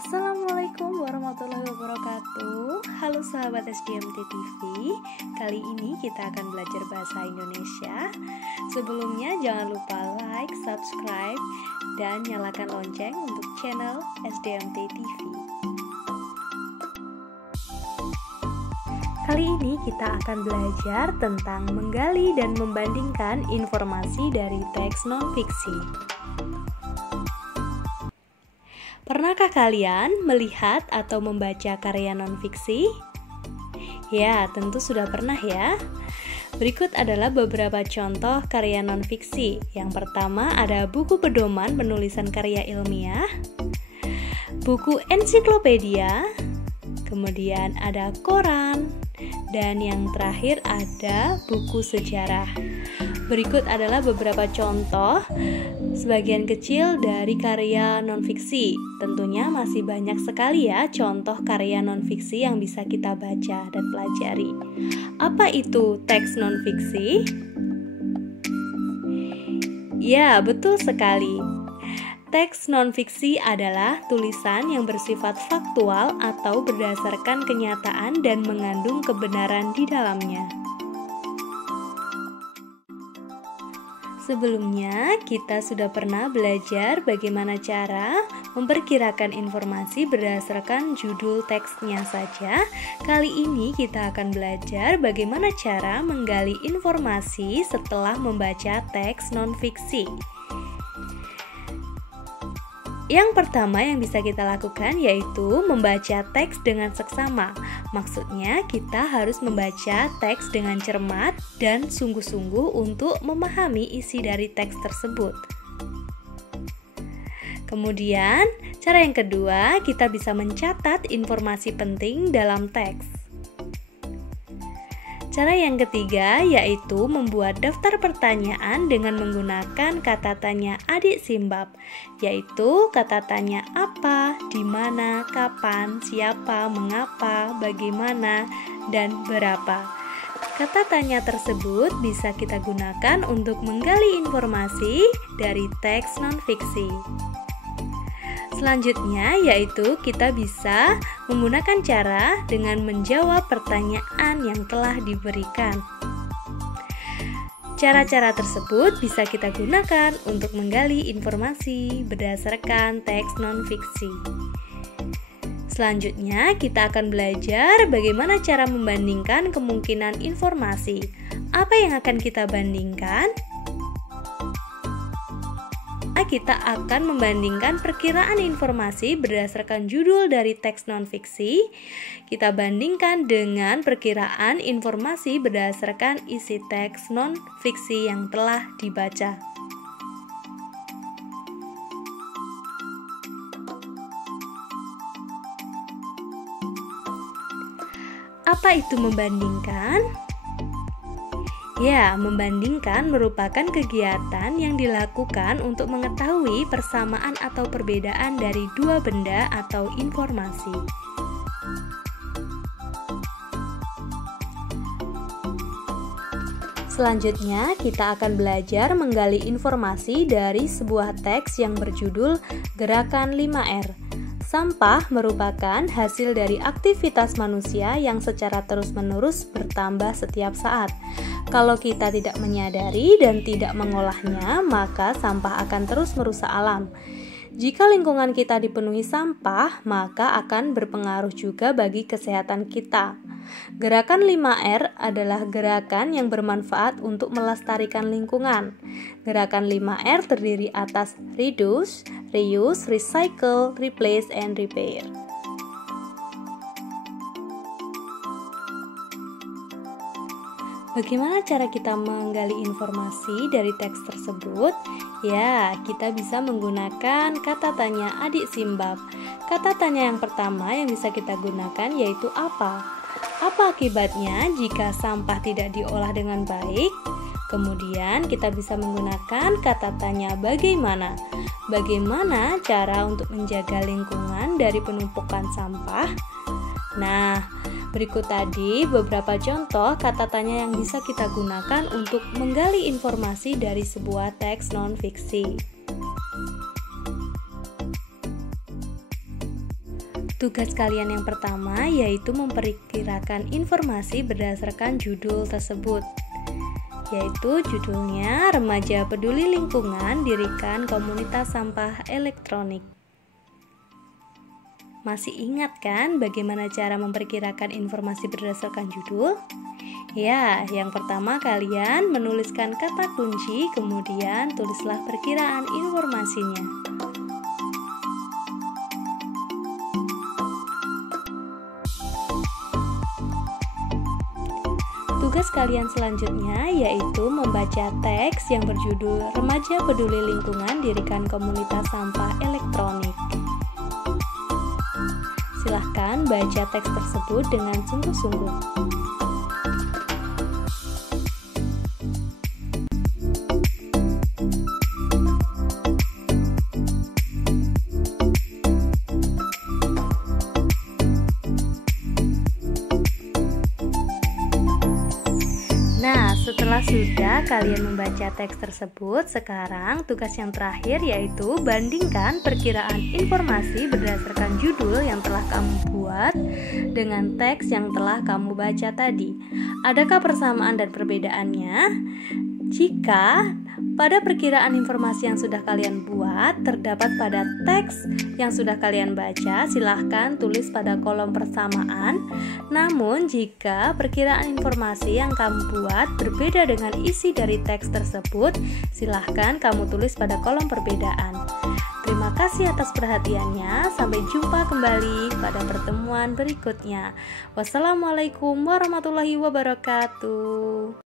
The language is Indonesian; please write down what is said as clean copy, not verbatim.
Assalamualaikum warahmatullahi wabarakatuh. Halo sahabat SDMT TV. Kali ini kita akan belajar bahasa Indonesia. Sebelumnya jangan lupa like, subscribe, dan nyalakan lonceng untuk channel SDMT TV. Kali ini kita akan belajar tentang menggali dan membandingkan informasi dari teks non-fiksi. Pernahkah kalian melihat atau membaca karya non-fiksi? Ya, tentu sudah pernah ya. Berikut adalah beberapa contoh karya non-fiksi. Yang pertama ada buku pedoman penulisan karya ilmiah, buku ensiklopedia, kemudian ada koran, dan yang terakhir ada buku sejarah. Berikut adalah beberapa contoh sebagian kecil dari karya non-fiksi. Tentunya masih banyak sekali ya contoh karya non-fiksi yang bisa kita baca dan pelajari. Apa itu teks non-fiksi? Ya, betul sekali. Teks non-fiksi adalah tulisan yang bersifat faktual atau berdasarkan kenyataan dan mengandung kebenaran di dalamnya. Sebelumnya, kita sudah pernah belajar bagaimana cara memperkirakan informasi berdasarkan judul teksnya saja. Kali ini kita akan belajar bagaimana cara menggali informasi setelah membaca teks non-fiksi. Yang pertama yang bisa kita lakukan yaitu membaca teks dengan seksama. Maksudnya kita harus membaca teks dengan cermat dan sungguh-sungguh untuk memahami isi dari teks tersebut. Kemudian, cara yang kedua, kita bisa mencatat informasi penting dalam teks. Cara yang ketiga yaitu membuat daftar pertanyaan dengan menggunakan kata tanya adik simbab, yaitu kata tanya apa, di mana, kapan, siapa, mengapa, bagaimana, dan berapa. Kata tanya tersebut bisa kita gunakan untuk menggali informasi dari teks non-fiksi. Selanjutnya yaitu kita bisa menggunakan cara dengan menjawab pertanyaan yang telah diberikan. Cara-cara tersebut bisa kita gunakan untuk menggali informasi berdasarkan teks non-fiksi. Selanjutnya kita akan belajar bagaimana cara membandingkan kemungkinan informasi. Apa yang akan kita bandingkan? Kita akan membandingkan perkiraan informasi berdasarkan judul dari teks non-fiksi. Kita bandingkan dengan perkiraan informasi berdasarkan isi teks non-fiksi yang telah dibaca. Apa itu membandingkan? Ya, membandingkan merupakan kegiatan yang dilakukan untuk mengetahui persamaan atau perbedaan dari dua benda atau informasi. Selanjutnya, kita akan belajar menggali informasi dari sebuah teks yang berjudul Gerakan 5R. Sampah merupakan hasil dari aktivitas manusia yang secara terus-menerus bertambah setiap saat. Kalau kita tidak menyadari dan tidak mengolahnya, maka sampah akan terus merusak alam. Jika lingkungan kita dipenuhi sampah, maka akan berpengaruh juga bagi kesehatan kita. Gerakan 5R adalah gerakan yang bermanfaat untuk melestarikan lingkungan. Gerakan 5R terdiri atas reduce, reuse, recycle, replace, and repair. Bagaimana cara kita menggali informasi dari teks tersebut? Ya, kita bisa menggunakan kata tanya adik simbab. Kata tanya yang pertama yang bisa kita gunakan yaitu apa? Apa akibatnya jika sampah tidak diolah dengan baik? Kemudian kita bisa menggunakan kata tanya bagaimana. Bagaimana cara untuk menjaga lingkungan dari penumpukan sampah? Nah, berikut tadi beberapa contoh kata tanya yang bisa kita gunakan untuk menggali informasi dari sebuah teks non-fiksi. Tugas kalian yang pertama yaitu memperkirakan informasi berdasarkan judul tersebut, yaitu judulnya Remaja Peduli Lingkungan Dirikan Komunitas Sampah Elektronik. Masih ingat kan bagaimana cara memperkirakan informasi berdasarkan judul? Ya, yang pertama kalian menuliskan kata kunci, kemudian tulislah perkiraan informasinya. Tugas kalian selanjutnya yaitu membaca teks yang berjudul Remaja Peduli Lingkungan Dirikan Komunitas Sampah Elektronik. Silahkan baca teks tersebut dengan sungguh-sungguh. Nah, setelah sudah kalian membaca teks tersebut, sekarang tugas yang terakhir yaitu bandingkan perkiraan informasi berdasarkan judul yang telah kamu buat dengan teks yang telah kamu baca tadi. Adakah persamaan dan perbedaannya? Jika pada perkiraan informasi yang sudah kalian buat terdapat pada teks yang sudah kalian baca, silahkan tulis pada kolom persamaan. Namun jika perkiraan informasi yang kamu buat berbeda dengan isi dari teks tersebut, silahkan kamu tulis pada kolom perbedaan. Terima kasih atas perhatiannya. Sampai jumpa kembali pada pertemuan berikutnya. Wassalamualaikum warahmatullahi wabarakatuh.